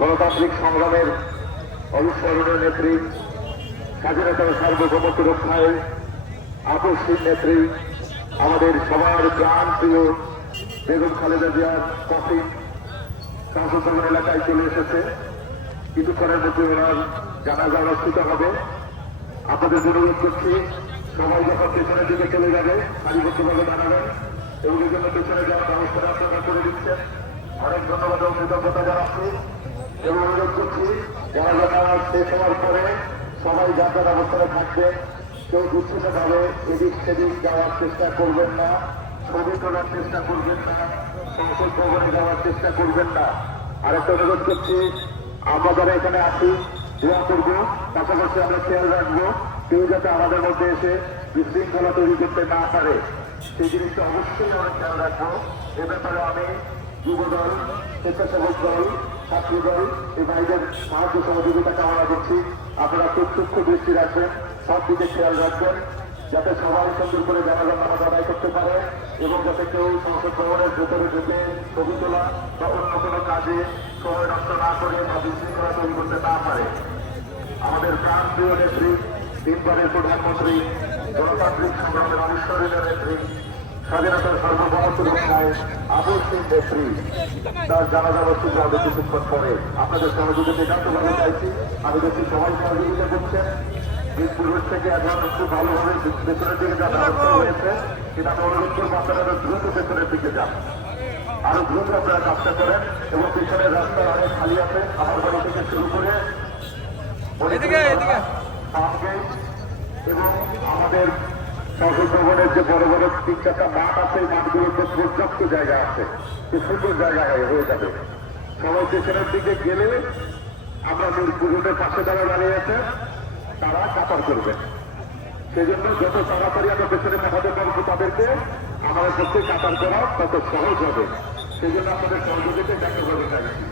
গণতান্ত্রিক সংগ্রামের অবিস্মরণীয় নেত্রী, স্বাধীনতার সার্বভৌমত্ব রক্ষায় আপসহীন নেত্রী, আমাদের সবার প্রাণ প্রিয় বেগম খালেদা জিয়ার কফিন সংসদ ভবন এলাকায় চলে এসেছে। কিছুক্ষণের মধ্যে ওনার জানাজা অনুষ্ঠিত হবে। আপনাদের অনুরোধ করছি, সবাই যখন পেছনের দিকে চলে যাবে সারিবদ্ধভাবে জানাবেন এবং এই জন্য পেছনে যাওয়ার ব্যবস্থা আপনারা করে দিচ্ছেন। অনেক ধন্যবাদ ও কৃতজ্ঞতা জানাচ্ছি এবং অনুরোধ করছি জানাজা নামাজ শেষ হওয়ার পরে সবাই যাত্রার অবস্থানে থাকবেন। কেউ বিচ্ছিন্নভাবে এদিক সেদিক যাওয়ার চেষ্টা করবেন না, ছবি তোলার চেষ্টা করবেন না, সংসদ ভবনে যাওয়ার চেষ্টা করবেন না। আরেকটা অনুরোধ করছি, আমরা যারা এখানে আসি দোয়া করবো, পাশাপাশি আমরা খেয়াল রাখবো কেউ যাতে আমাদের মধ্যে এসে বিশৃঙ্খলা তৈরি করতে না পারে, সেই জিনিসটা অবশ্যই আমরা খেয়াল রাখবো। এ ব্যাপারে আমি যুবদল, স্বেচ্ছাসেবক দল, ছাত্রী দল এই ভাইদের সাহায্য সহযোগিতা কামনা করছি। আপনারা খুব সূক্ষ্ম দৃষ্টি রাখবেন, সব দিকে খেয়াল রাখবেন যাতে সবাই সুন্দর করে জানাজা নামাজ আদায় করতে পারে এবং যাতে কেউ সংসদ ভবনের ভেতরে ঢুকে ছবি তোলা বা অন্য কোনো কাজে সময় নষ্ট না করে বা বিশৃঙ্খলা তৈরি করতে না পারে। আমাদের প্রাণ প্রিয় নেত্রী, তিনবারের প্রধানমন্ত্রী, গণতান্ত্রিক সংগ্রামের অবিস্মরণীয় নেত্রী, স্বাধীনতার সার্বভৌমত্ব রক্ষায় আপসহীন নেত্রী, তার জানাজা অনুষ্ঠিত হবে কিছুক্ষণ পরে। আপনাদের সহযোগিতা একান্তভাবে চাইছি। আমি দেখছি সবাই সহযোগিতা করছেন। পূর্বের থেকে এখন খুব ভালোভাবে পেছনের দিকে যা ব্যবস্থা হয়েছে সেটা আমি অনুরোধ করবো আপনারা দ্রুত পেছনের দিকে যান, আরো দ্রুত আপনারা কাজটা করেন এবং পেছনের রাস্তা অনেক খালি আছে। আমার বাড়ি থেকে শুরু করে এবং আমাদের সংসদ ভবনের যে বড় বড় 3-4টা মাঠ আছে, এই মাঠগুলোতে পর্যাপ্ত জায়গা আছে, খুব সুন্দর জায়গা হয়ে যাবে। সবাই পেছনের দিকে গেলে আমরা পুজোদের পাশে যারা দাঁড়িয়ে আছে তারা কাতার করবেন। সেই জন্য যত তাড়াতাড়ি আমরা পেছনে পাঠাতে পারবো তাদেরকে আমাদের পক্ষে কাতার করা তত সহজ হবে। সেই জন্য আপনাদের সহযোগিতা ব্যাখ্যা করতে চাইছি।